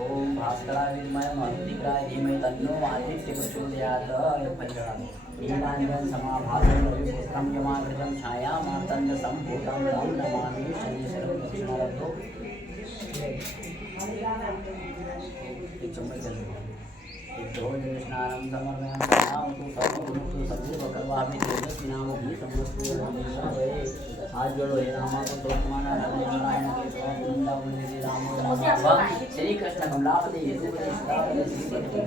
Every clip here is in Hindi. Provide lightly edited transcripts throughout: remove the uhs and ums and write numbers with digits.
ओम भास्कराय विद्महे महद्विक्राय धीमहि तन्नो आदित्य प्रचोदयात्। नीलांजन समाभासं रविपुत्रं यमाग्रजं छायामार्तण्ड सम्भूतं तं नमामि शनीश्वरं दक्षिणारब्धो। एक चम्मच जल स्नानं समर्पयामि। नामतु सर्वगुणतु सर्वकर्माभि तेजस्विनामधि समस्तु। हाथ जोड़ो हे रामा को तोमाना नारायण के वृंदावन श्री राम श्री कृष्ण कमलापति यदुपति सुदापति श्रीपति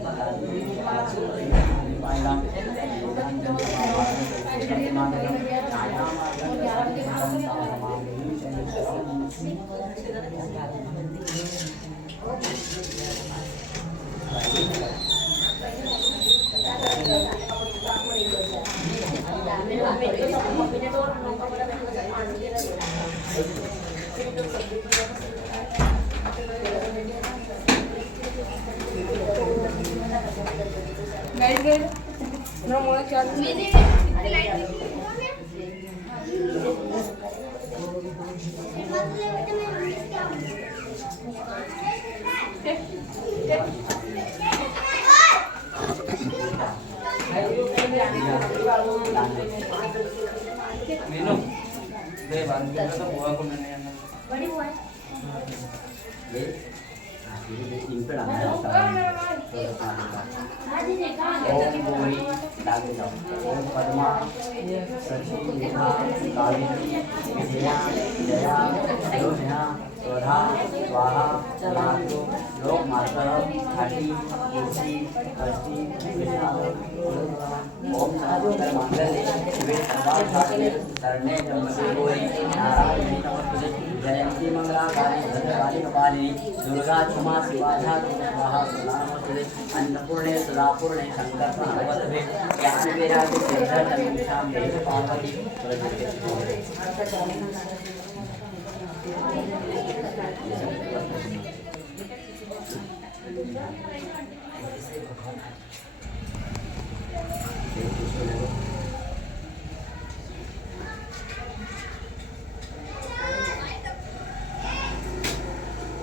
मीनू दे बांध के तो बुआ को मैंने बड़ी बुआ ये इंपेड़ आना है ओम गौरी डाल जाओ। ओम पद्मा सची लेखा कालिंदी विजया जया योजना स्वधा स्वाहा नागो लोक माता खाटी तुलसी कष्टी कृष्णा। ओम सहस्त्र मंगले शिवे सर्वा साधने शरणे त्र्यंबके गौरी नारायणी नमोस्तुते। जयंती मंगला काली भद्रकाली कपालिनी दुर्गा क्षमा शिवा स्वाहा नमोस्तुते। अन्नपूर्णे सदापूर्णे शंकर प्रणवते ज्ञान वैराग्य सिद्धार्थं देव पार्वती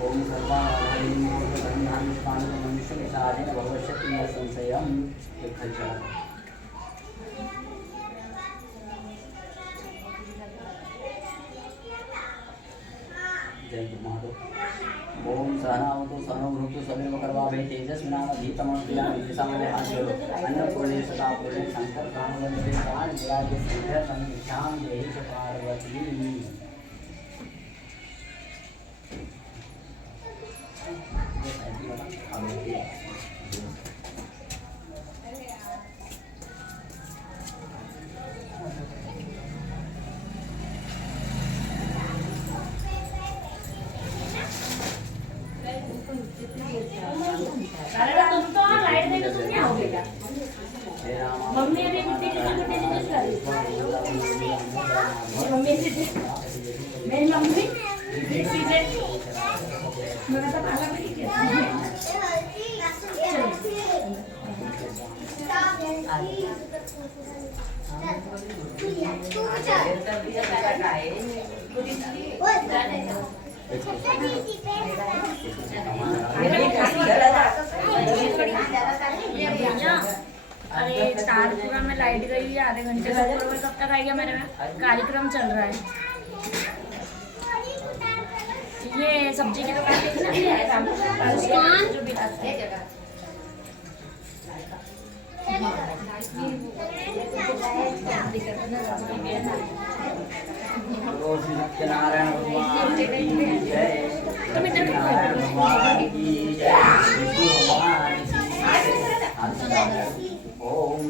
ओम सर्वाधिष्ठान भविष्यति न संशयम्। जय महादेव। ओम सहनावतु सहनौ भुनक्तु समेव कर्वावहै तेजस्विनावधीतमस्तु अन्नपूर्णे सदापूर्णे शंकर प्राणवते प्राण विराजे सिद्धार्थं ध्यान देहि च पार्वती। मम्मी अभी मेरी मम्मी मेरा तो खाना भी अरे तारपुरा में लाइट गई है आधे घंटे से ऊपर में कब तक आएगा। मेरे में कार्यक्रम चल रहा है। ये सब्जी की दुकान जो भी लाते हैं नारायण भगवान की जय। तुम इधर ओम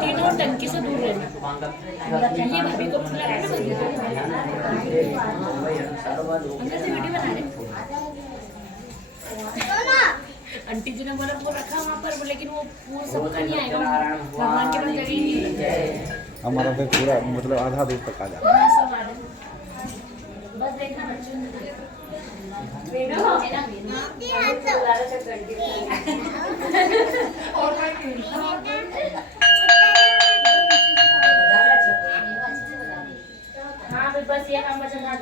तीनों टंकी से दूर रहना चाहिए। भाभी को अंदर से वीडियो बना रहे। आंटी जी ने बोला वो रखा वहाँ पर, लेकिन वो पूरा सबका नहीं आएगा। भगवान के मंदिर ही हमारा तो पूरा मतलब आधा दूर तक आ जाता है। सब आ रहे। बस देखना बच्चों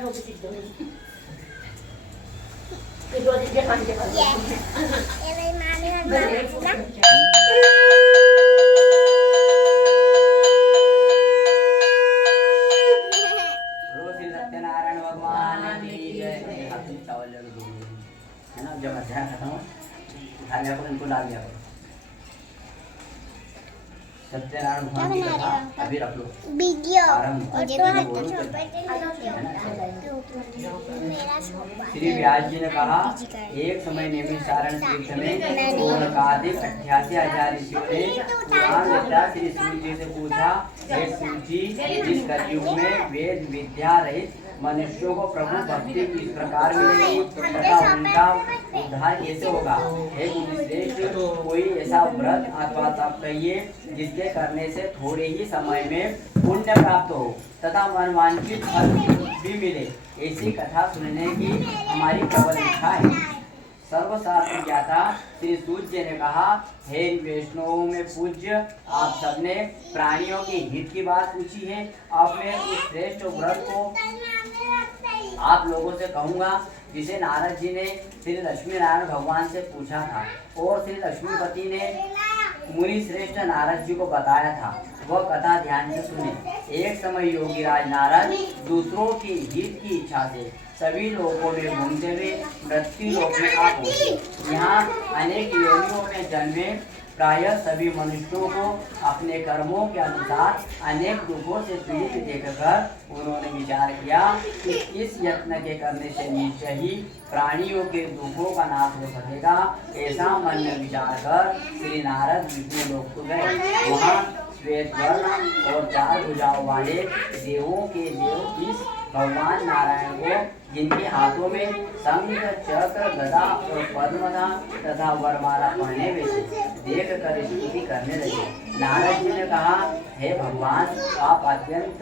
श्री सत्यनारायण भगवान की जय। हाथ में चावल ले लो दो, है ना। जब अध्याय खत्म हो उठा लिया करो, इनको डाल दिया करो। सत्यनारायण भगवान की कथा अभी रख लो। श्री व्यास जी ने कहा, एक समय नैमिषारण्य तीर्थ में पूर्णकालिक 88,000 ऋषियों ने पुराण विद्या श्री सूर्य जी से पूछा, हे सूर्य जी, इस कलयुग में वेद विद्या रहित मनुष्यों को प्रभु भक्ति किस प्रकार मिलेगी तथा उनका उद्धार कैसे होगा। हे मुनिश्रेष्ठ, कोई ऐसा व्रत अथवा तप कहिए जिसके करने से थोड़े ही समय में पुण्य प्राप्त हो तथा मनवांछित फल भी मिले। ऐसी कथा सुनने की हमारी प्रबल इच्छा है। सर्वशास्त्र ज्ञाता श्री सूर्य जी ने कहा, हे वैष्णवों में पूज्य, आप सबने प्राणियों के हित की बात पूछी है। अब मैं उस श्रेष्ठ व्रत को आप लोगों से कहूँगा जिसे नारद जी ने श्री लक्ष्मी नारायण भगवान से पूछा था और श्री लक्ष्मीपति ने मुनि श्रेष्ठ नारद जी को बताया था। वह कथा ध्यान से सुने। एक समय योगीराज नारद दूसरों के हित की इच्छा से सभी लोगों में घूमते हुए मृत्यु लोक में आ पहुंचे। यहाँ अनेक योनियों में जन्मे प्रायः सभी मनुष्यों को अपने कर्मों के अनुसार अनेक दुखों से पीड़ित देखकर उन्होंने विचार किया कि इस यत्न के करने से निश्चय ही प्राणियों के दुखों का नाश हो सकेगा। ऐसा मन में विचार कर श्री नारद विष्णु लोक को गए। वहाँ श्वेत वर्ण और 4 भुजाओं वाले देवों के देव इस भगवान नारायण को, जिनके हाथों में शंख, चक्र, गदा और पद्मधा तथा वरमाला पहने हुए थे, देख कर स्तुति करने लगे। नारद जी ने कहा, हे भगवान, आप अत्यंत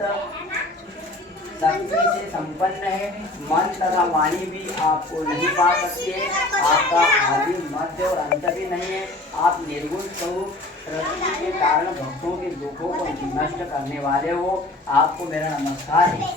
शक्ति से संपन्न है। मन तथा वाणी भी आपको नहीं पा सकते। आपका आदि मध्य और अंत भी नहीं है। आप निर्गुण स्वरूप प्रकृति के कारण भक्तों के दुखों को नष्ट करने वाले हो। आपको मेरा नमस्कार है।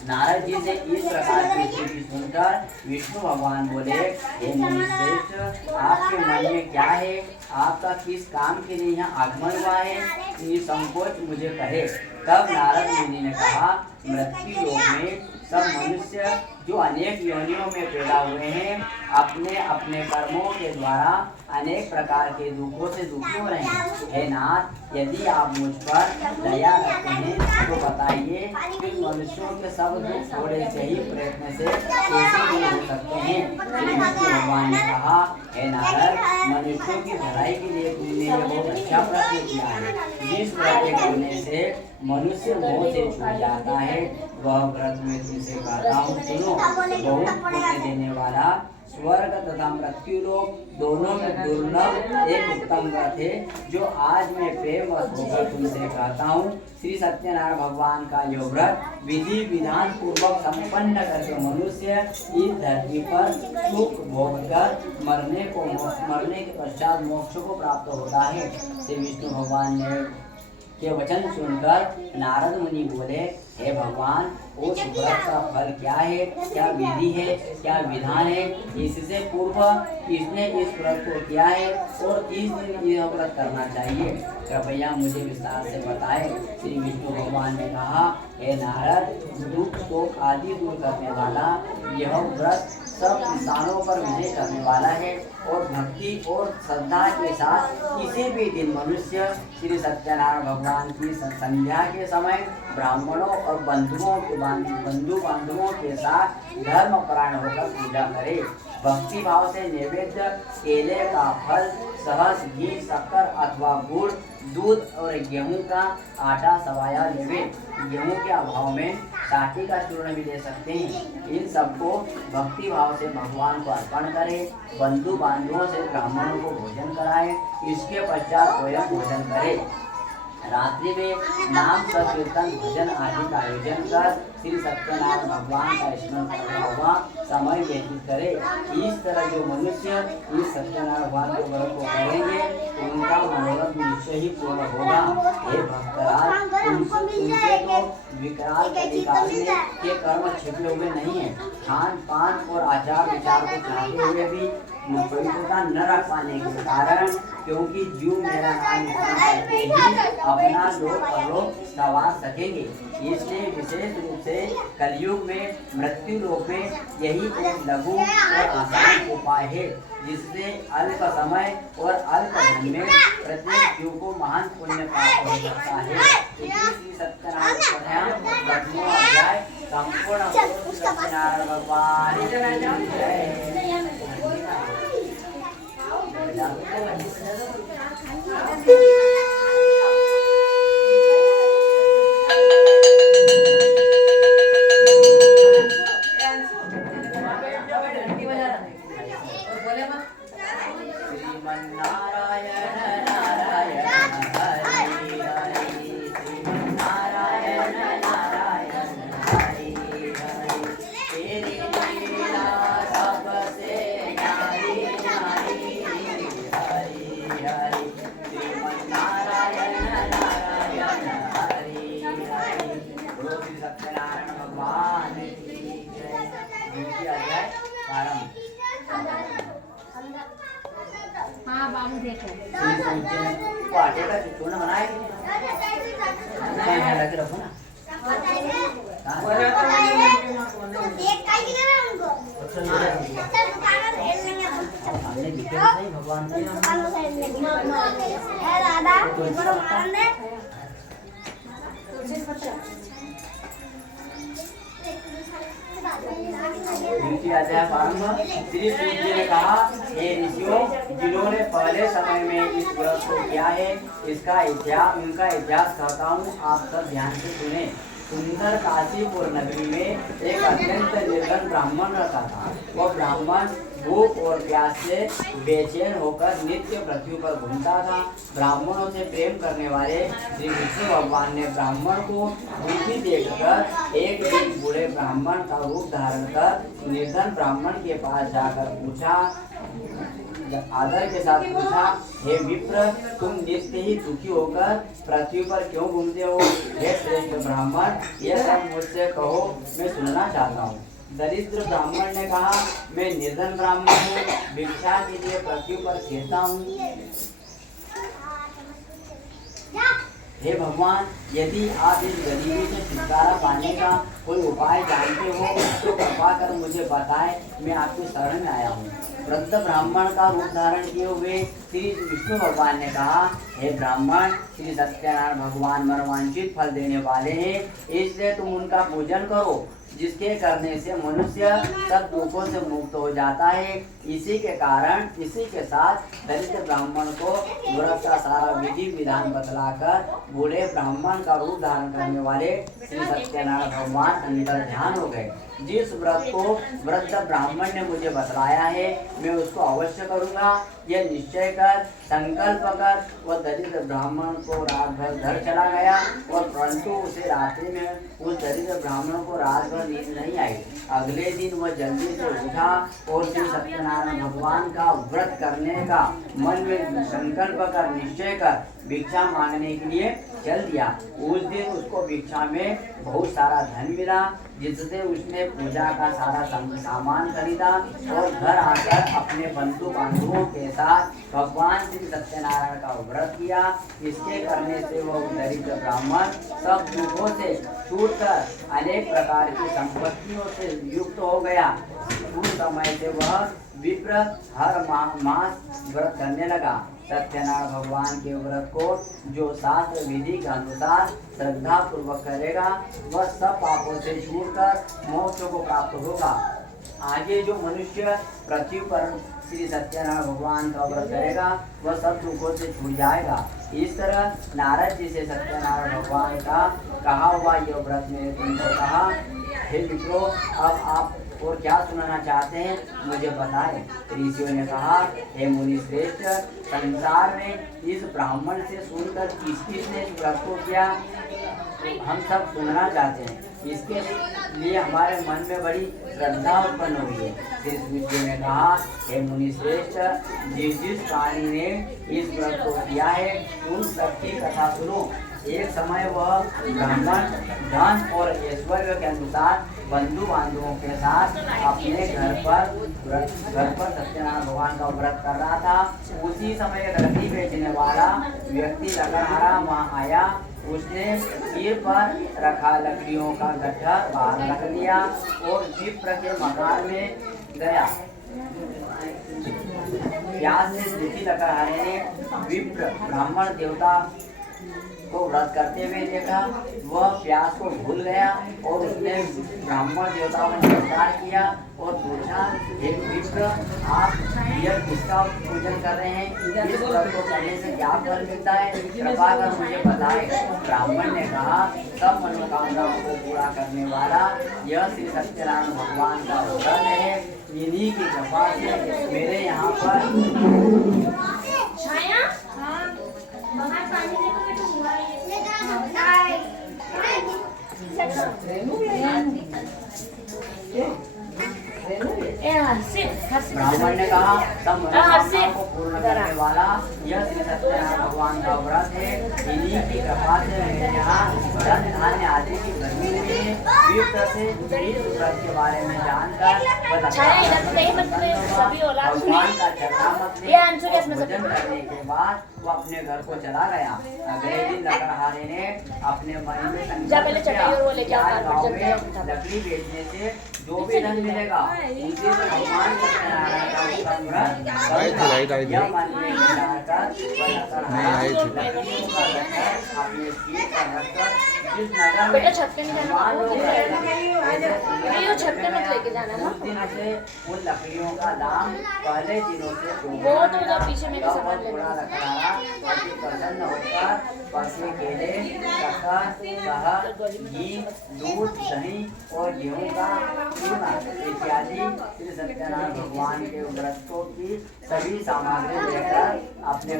नारद जी से इस प्रकार की स्तुति सुनकर विष्णु भगवान बोले, हे मुनिश्रेष्ठ, आपके मन में क्या है? आपका किस काम के लिए यहाँ आगमन हुआ है? निसंकोच मुझे कहे। तब नारद मुनि ने कहा, मृत्यु लोक में सब मनुष्य जो अनेक योनियों में पैदा हुए हैं, अपने अपने कर्मों के द्वारा अनेक प्रकार के दुखों से दुखी हो रहे हैं। हे नाथ, यदि आप मुझ पर दया रखते हैं तो बताइए कि मनुष्यों के सब दुख थोड़े से ही प्रयत्न से कैसे दूर हो सकते हैं। श्री विष्णु भगवान ने कहा, हे नारद, मनुष्यों की भलाई के लिए तुमने ये बहुत अच्छा प्रश्न किया है। जिस व्रत के करने से मनुष्य मोह से छूट जाता है, वह व्रत में तुमसे कहता हूँ, सुनो। बहुत पुण्य देने वाला स्वर्ग तथा मृत्यु लोक दोनों में दुर्लभ एक उत्तम व्रत है, जो आज मैं प्रेम होकर तुमसे कहता हूँ। श्री सत्यनारायण भगवान का यह व्रत विधि विधान पूर्वक संपन्न करके मनुष्य इस धरती पर सुख भोग कर मरने के पश्चात मोक्ष को प्राप्त होता है। श्री विष्णु भगवान ने के वचन सुनकर नारद मुनि बोले, हे भगवान, उस व्रत का फल क्या है? क्या विधि है? क्या विधान है? इससे पूर्व किसने इस व्रत को किया है और किस दिन यह व्रत करना चाहिए? कृपया मुझे विस्तार से बताएं। श्री विष्णु भगवान ने कहा, हे नारद, दुख शोक आदि दूर करने वाला यह व्रत सब इंसानों पर विजय करने वाला है और भक्ति और श्रद्धा के साथ किसी भी दिन मनुष्य श्री सत्यनारायण भगवान की संध्या के समय ब्राह्मणों और बंधु बांधवों के साथ धर्मपरायण होकर पूजा करे। भक्ति भाव से नैवेद्य केले का फल, सहस घी, शक्कर अथवा गुड़, दूध और गेहूं का आटा सवाया लेवे। गेहूं के अभाव में साटी का चूर्ण भी ले सकते हैं। इन सबको भक्ति भाव से भगवान को अर्पण करें। बंधु बांधवों से ब्राह्मणों को भोजन कराएं। इसके पश्चात स्वयं भोजन करें। रात्रि में नाम संकीर्तन भजन आदि का आयोजन कर श्री सत्यनारायण भगवान का स्मरण करता हुआ समय व्यतीत करे। इस तरह जो मनुष्य इस सत्यनारायण भगवान के व्रत को करेंगे तो उनका मनोरथ निश्चय ही पूर्ण होगा। हे भक्तराज, तुमसे तो विकराल कलिकाल के कर्म छिपे हुए नहीं है। खान पान और आचार विचार को चाहते हुए भी पवित्रता न रख पाने के कारण, क्योंकि जीव मेरा नाम करके ही अपना लोक परलोक संवार सकेंगे। इसलिए विशेष रूप से कलयुग में मृत्यु लोक में यही एक लघु और आसान उपाय है, जिससे अल्प समय और अल्प धन में प्रत्येक जीव को महान पुण्य प्राप्त हो सकता है। श्री सत्यनारायण अध्याय संपूर्ण सत्यनारायण भगवान की जय। हाँ बाबू देखो आटे का चूर्ण बनाए रखो ना। भगवान श्री सूत जी ने कहा, हे ऋषियों, जिन्होंने पहले समय में इस व्रत को किया है, इसका इतिहास उनका इतिहास कहता हूँ, आप सब ध्यान से सुने। सुंदर काशीपुर नगरी में एक अत्यंत निर्धन ब्राह्मण रहता था। वह ब्राह्मण भूख और प्यास से बेचैन होकर नित्य पृथ्वी पर घूमता था। ब्राह्मणों से प्रेम करने वाले श्री विष्णु भगवान ने ब्राह्मण को दुखी देखकर एक दिन बूढ़े ब्राह्मण का रूप धारण कर निर्धन ब्राह्मण के पास जाकर पूछा, आदर के साथ पूछा, हे विप्र, तुम नित्य ही दुखी होकर पृथ्वी पर क्यों घूमते हो? हे श्रेष्ठ ब्राह्मण, यह सब मुझसे कहो, मैं सुनना चाहता हूँ। दरिद्र ब्राह्मण ने कहा, मैं निर्धन ब्राह्मण हूँ, भिक्षा के लिए पृथ्वी पर फिरता हूँ। हे भगवान, यदि आप इस गरीबी से छुटकारा पाने का कोई उपाय जानते हो तो कृपा कर मुझे बताएं, मैं आपके शरण में आया हूँ। वृद्ध ब्राह्मण का रूप धारण किए हुए श्री विष्णु भगवान ने कहा, हे ब्राह्मण, श्री सत्यनारायण भगवान मनोवांछित फल देने वाले हैं, इसलिए तुम उनका पूजन करो, जिसके करने से मनुष्य सब दुखों से मुक्त हो जाता है। इसी के साथ दरिद्र ब्राह्मण को व्रत का सारा विधि विधान बतलाकर बूढ़े ब्राह्मण का रूप धारण करने वाले श्री सत्यनारायण भगवान अंतर ध्यान हो गए। जिस व्रत को वृद्ध ब्राह्मण ने मुझे बतलाया है, मैं उसको अवश्य करूँगा, यह निश्चय कर संकल्प कर वह दरिद्र ब्राह्मण को रात भर घर चला गया, और परंतु उसे रात्रि में उस दरिद्र ब्राह्मण को रात भर नींद नहीं आई। अगले दिन वह जल्दी से उठा और श्री सत्यनारायण भगवान का व्रत करने का मन में संकल्प कर निश्चय कर भिक्षा मांगने के लिए चल दिया। उस दिन उसको भिक्षा में बहुत सारा धन मिला, जिससे उसने पूजा का सारा सामान खरीदा और घर आकर अपने बंधु बांधवों के साथ भगवान श्री सत्यनारायण का व्रत किया। इसके करने से वह दरिद्र ब्राह्मण सब दुखों से छूटकर अनेक प्रकार की संपत्तियों से युक्त हो गया। उस समय से वह विप्र हर मास व्रत करने लगा। सत्यनारायण भगवान के व्रत को जो शास्त्र विधि के अनुसार श्रद्धा पूर्वक करेगा, वह सब पापों से छूटकर मोक्ष को प्राप्त होगा। आगे जो मनुष्य पृथ्वी पर श्री सत्यनारायण भगवान का व्रत करेगा, वह सब दुखों से छूट जाएगा। इस तरह नारद जी से सत्यनारायण भगवान का कहा हुआ यह व्रत मैंने तुमको कहा। हे मित्रों, अब आप और क्या सुनाना चाहते हैं मुझे बताएं। ऋषियों ने कहा, हे मुनि श्रेष्ठ, संसार में इस ब्राह्मण से सुनकर किसने इस व्रत को किया, हम सब सुनना चाहते हैं। इसके लिए हमारे मन में बड़ी श्रद्धा उत्पन्न हुई है। श्री ऋषियों ने कहा, हे मुनि श्रेष्ठ, जिस प्राणी ने इस व्रत को किया है उन सबकी कथा सुनो। एक समय वह ब्राह्मण धन और ऐश्वर्य के अनुसार बंधु बांधवों के साथ अपने घर पर सत्यनारायण भगवान का व्रत कर रहा था। उसी समय एक लकड़ी बेचने वाला व्यक्ति लकड़हारा वहाँ आया। उसने सिर पर रखा लकड़ियों का गट्ठा बाहर रख दिया और विप्र के मकान में गया। प्यास से दुखी लकड़हारे ने विप्र ब्राह्मण देवता को व्रत करते हुए देखा। वह प्यास को भूल गया और उसने ब्राह्मण देवताओं को नमस्कार किया और पूछा, हे विप्र, आप यह किसका पूजन कर रहे हैं? इस व्रत को करने से क्या फल मिलता है? कृपा कर मुझे बताएं। ब्राह्मण ने कहा, सब मनोकामनाओं को पूरा करने वाला यह श्री सत्यनारायण भगवान का व्रत है। इन्हीं की कृपा से मेरे यहाँ पर ब्राह्मण ने कहा, सब मनोकामनाओं को पूर्ण करने वाला यह श्री सत्यनारायण भगवान का व्रत है। इन्हीं की कृपा से मेरे यहाँ धन धान्य आदि की गर्मी हुई है। विप्र से इस व्रत के बारे में जानकर भगवान का चरणामृत भोजन करने के बाद वो अपने घर को चला गया। अगले दिन लकड़हारे ने अपने मन में संकल्प किया, गाँव में लकड़ी बेचने से जो भी धन मिलेगा उसे भगवान सत्यनारायण का व्रत करूंगा। यह मन में विचार कर वह लकड़हारा लकड़ियों का गट्ठा अपने सिर पर रखकर जिस नगर में भगवान लोग उस दिन से उन लकड़ियों का दाम पहले दिनों से थोड़ा लकड़हारा अति प्रसन्न होकर पसे केले, शक्कर, शहद, घी, दूध, दही और गेहूं का चूरमा इत्यादि श्री सत्यनारायण भगवान के व्रतों की सभी सामग्री लेकर अपने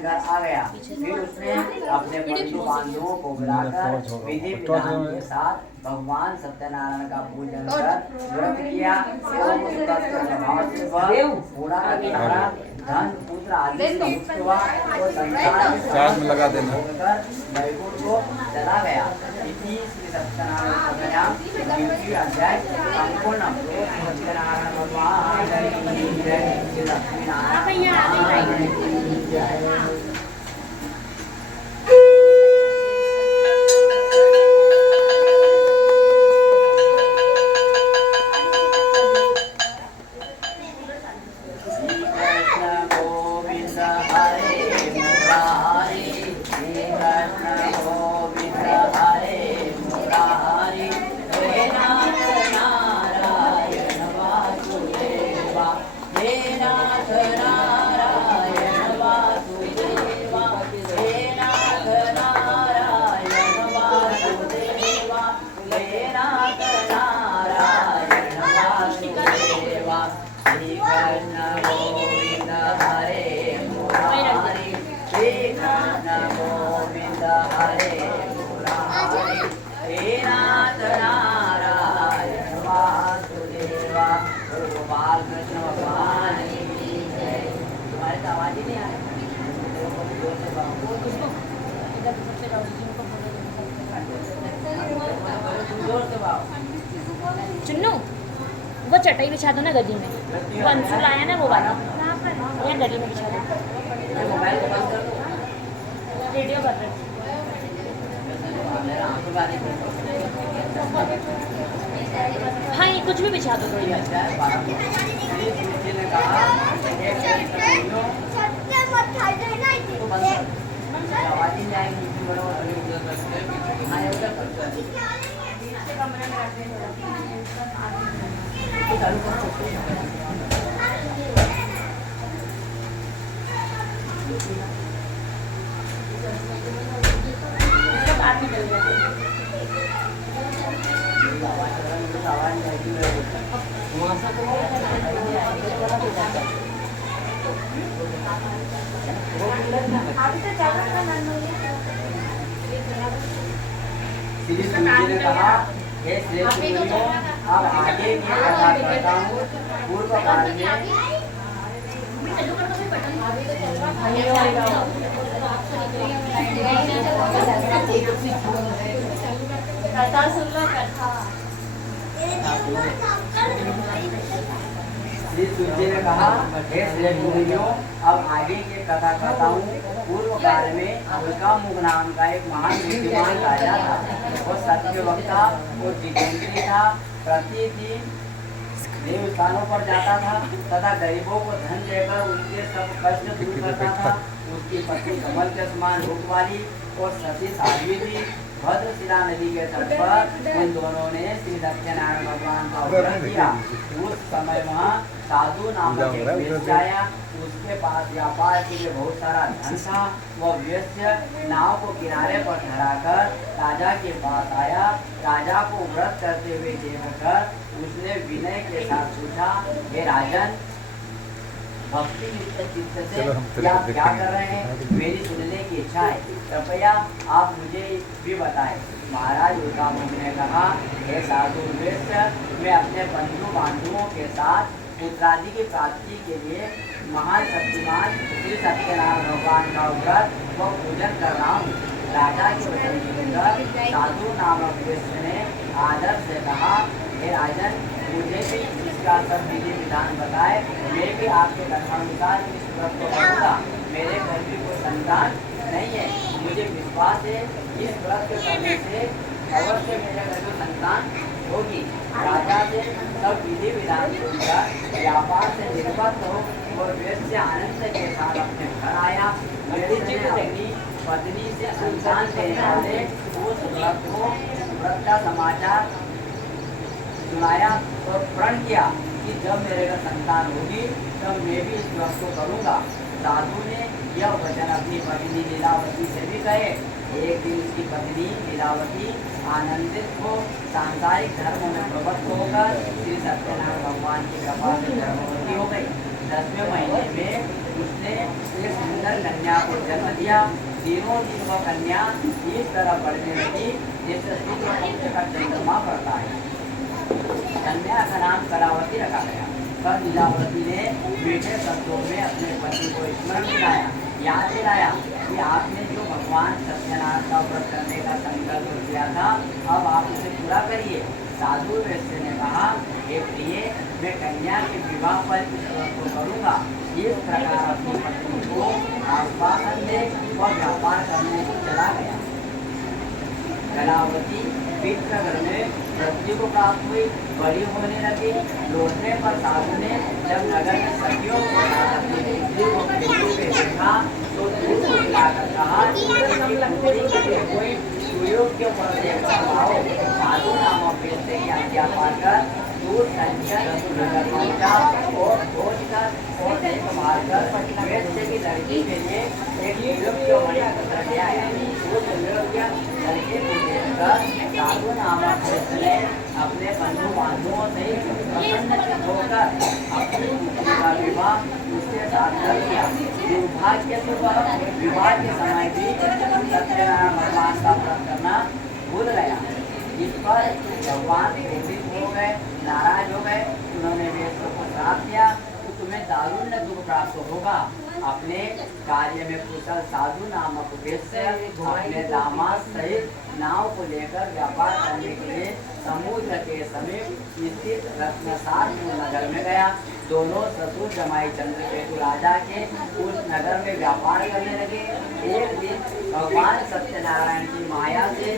घर आ गया। फिर उसने अपने बंधु बांधवों को बुलाकर विधि विधान के साथ भगवान सत्यनारायण का पूजन कर व्रत किया एवं उसका स्वभाव से वह पूरा लकड़हारा धन पुत्र आदि से युक्त हुआ और संसार में लगा देना वैकुंठ को चला गया। इसी श्री सत्यनारायण द्वितीय अध्याय संपूर्ण सत्यनारायण भगवान श्री लक्ष्मीनारायण। चुन्नू वो चटाई बिछा दो ना गद्दी में, वो अंशुल आया ना वो वाला या गद्दी में बिछा दो। रेडियो कर रहे हाँ, ये कुछ भी बिछा दो थोड़ी आवाज नहीं है वहाँ से तो श्री सूर्य ने कहा हे श्रेष्ठ मुनियों, अब आगे की कथा करता हूँ। पूर्व काल में कथा सुन लो कथा। श्री सूर्य ने कहा हे श्रेष्ठ मुनियों, अब आगे की कथा करता हूँ। पूर्व काल में उल्कामुख नाम का एक महान बुद्धिमान राजा था। वो सत्य वक्ता और जितेंद्रिय था। प्रतिदिन देव स्थानों पर जाता था तथा गरीबों को धन देकर उनके सब कष्ट दूर करता था। उसकी पत्नी कमल के समान रूप वाली और सती साध्वी थी। भद्रशिला नदी के तट पर उन दोनों ने श्री सत्यनारायण भगवान का व्रत किया। उस समय वहाँ साधु नामक एक वेश्या आया। उसके पास व्यापार के लिए बहुत सारा धन था। वह वेश्य नाव को किनारे पर ठहराकर राजा के पास आया। राजा को व्रत करते हुए देखकर उसने विनय के साथ पूछा, हे राजन, भक्ति युक्त चित्त से आप क्या कर रहे हैं? मेरी सुनने की इच्छा है, कृपया आप मुझे भी बताएं। महाराज उल्कामुख ने कहा, हे साधु वेश्य, मैं अपने बंधु बांधवों के साथ पुत्रादि की प्राप्ति के लिए महान शक्तिमान श्री सत्यनारायण भगवान का व्रत व पूजन कर रहा हूँ। राजा के वचन सुनकर साधु नामक वेश्य ने आदर से कहा, हे राजन, मुझे भी इसका सब विधि विधान बताए। मैं भी आपके कथानुसार इस व्रत को करूँगा। मेरे घर में कोई संतान नहीं है। मुझे विश्वास है इस व्रत के करने से अवश्य मेरे घर में संतान होगी। राजा से सब विधि विधान सुनकर व्यापार से निर्वस्त हो और वेश्य आनंद के साथ अपने घर आया। वेश्य ने अपनी पत्नी से संतान देने वाले उस व्रत का समाचार सुनाया और प्रण किया कि जब मेरे घर संतान होगी तब मैं भी इस व्रत को करूँगा। साधु ने यह वचन अपनी पत्नी लीलावती से भी कहे। एक दिन उसकी पत्नी लीलावती आनंदित हो सांसारिक धर्म में प्रवृत्त होकर श्री सत्यनारायण भगवान की कृपा से गर्भवती हो गई। 10वें महीने में उसने एक सुंदर कन्या को जन्म दिया। दिनों दिन वह कन्या इस तरह बढ़ने लगी जैसे शुक्ल पक्ष का चंद्रमा पड़ता है। कन्या का नाम कलावती रखा गया। तब लीलावती ने मीठे शब्दों में अपने पति को स्मरण दिलाया, याद दिलाया कि आपने जो भगवान सत्यनारायण का व्रत करने का संकल्प किया था, अब आप उसे पूरा करिए। साधु वेश्य ने कहा, हे प्रिय, मैं कन्या के विवाह पर इस व्रत को करूँगा। इस प्रकार अपनी पत्नी को आश्वासन दे वह व्यापार करने को चला गया। कलावती पितृ घर में मृत्यु को प्राप्त हुई, बड़ी होने लगी। लौटने पर साधु ने जब नगर में सखियों के साथ अपनी पुत्री को खेलते हुए देखा तो दूध को पिलाकर कहा, कोई सुयोग्य वर देखकर लाओ। साधु नामक वेश्य की आज्ञा पाकर दूध संचय नगर पहुंचा और भोज कर और देखभाल कर वेश्य की लड़की के लिए एक योग्य मणि पत्र ले आया। उस योग्य लड़के को देखकर साधु नामक वेश्य ने अपने बंधु बांधवों से प्रसन्नचित्त होकर अपनी पुत्री का विवाह उसके साथ कर दिया। दुर्भाग्य से वह विवाह के समय भी सत्यनारायण भगवान का व्रत करना भूल गया। इस पर भगवान क्रोधित हो गए, नाराज हो गए। उन्होंने वेश्य को श्राप दिया कि तुम्हें दारुण दुख प्राप्त होगा। अपने कार्य में कुशल साधु नामक वेश्य अपने दामाद सहित नाव को लेकर व्यापार करने के लिए समुद्र के समीप स्थित रत्नसार नगर में गया। दोनों ससुर जमाई चंद्रकेतु राजा के उस नगर में व्यापार करने लगे। एक दिन भगवान सत्यनारायण की माया से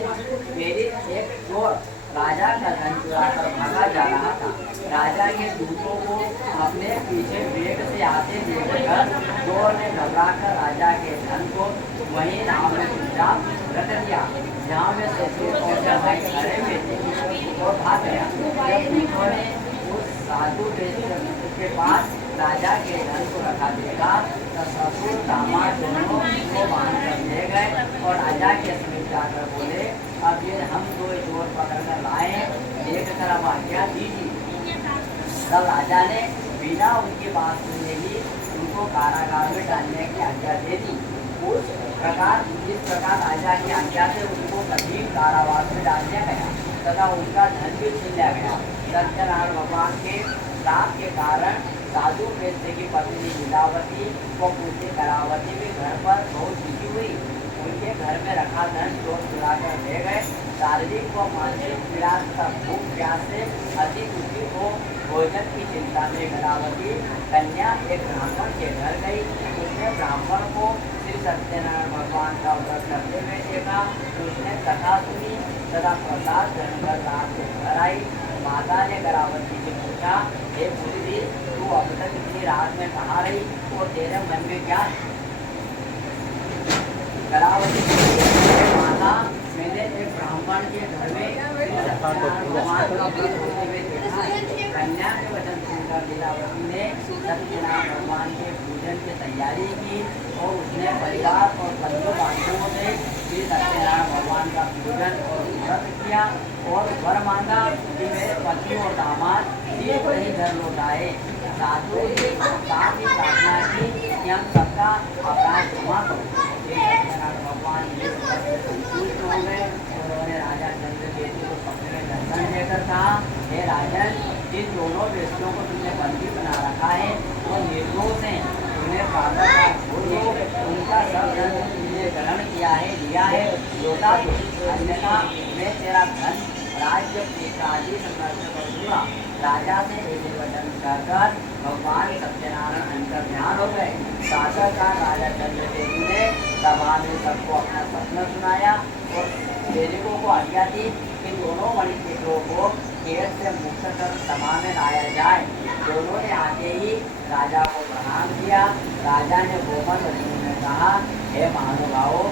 प्रेरित एक चोर राजा का धन चुराकर भागा जा रहा था। राजा के दूतों को अपने पीछे वेग से आते देखकर चोर ने घबराकर राजा के धन को वहीं नाव में चुपचाप रख दिया जहाँ वे ससुर और जमाई खड़े हुए थे और भाग गया। जब उन्होंने उस साधु के पास राजा के धन को रखा देखा तो ससुर दामाद दोनों को बांध कर ले गए और राजा के समीप जाकर बोले, अब ये हम दो चोर पकड़ कर लाए, देख कर अब आज्ञा दीजिए। तब राजा ने बिना उनकी बात सुने ही उनको कारागार में डालने की आज्ञा दे दी। उस प्रकार जिस प्रकार राजा की आज्ञा से उनको कठिन कारावास में डाल दिया गया तथा उनका धन भी छीन लिया गया। सत्यनारायण भगवान के श्राप के कारण साधु वैश्य की पत्नी लीलावती व पुत्री करावती भी घर पर बहुत दुखी हुई। उनके घर में रखा धन चोर चुरा कर ले गए। शारीरिक व मानसिक पीड़ा तथा भूख प्यास से अति दुखी हो भोजन की चिंता में करावती कन्या एक ब्राह्मण के घर गई। उसने ब्राह्मण को श्री सत्यनारायण भगवान का व्रत करते हुए देखा। उसने कथा सुनी तथा प्रसाद ग्रहण कर रात को घर आई। माता ने करावती से पूछा, हे पुत्री, तू अब तक इतनी रात में कहाँ रही और तेरे मन में क्या है? करावती माता, मैंने एक ब्राह्मण के घर में भगवान का व्रत होते हुए देखा है। कन्या के वचन सुनकर लीलावती ने सत्यनारायण भगवान के पूजन की तैयारी की और उसने परिवार और बंधु बांधवों से श्री सत्यनारायण भगवान का पूजन और व्रत किया और वर मांगा कि मेरे पति और दामाद शीघ्र ही घर लौट आए। साधु ने साथ ही प्रार्थना की कि हम सबका अपराध क्षमा करो। श्री सत्यनारायण भगवान संतुष्ट हो गए। उन्होंने राजा चंद्रकेतु को सपने में दर्शन देकर कहा, हे राजन, जिन दोनों व्यक्तियों को तुमने बंदी बना रखा है वो निर्दोष हैं। तुमने प्रातःकाल छोड़ दो, उनका सब धन तुमने ग्रहण किया है, लिया है, लौटा दो, अन्यथा मैं तेरा धन राज्य आदि संघर्ष करूँगा। राजा से ऐसे वचन कहकर भगवान सत्यनारायण अंतर ध्यान हो गए। प्रातःकाल राजा चंद्रकेतु ने सभा में सबको अपना सपना सुनाया और सैनिकों को आज्ञा दी कि दोनों मणिपुत्रों को कैद से मुक्त कर सभा में लाया जाए। दोनों ने आते ही राजा को प्रणाम किया। राजा ने गोमन वचन में कहा, हे महानुभावों,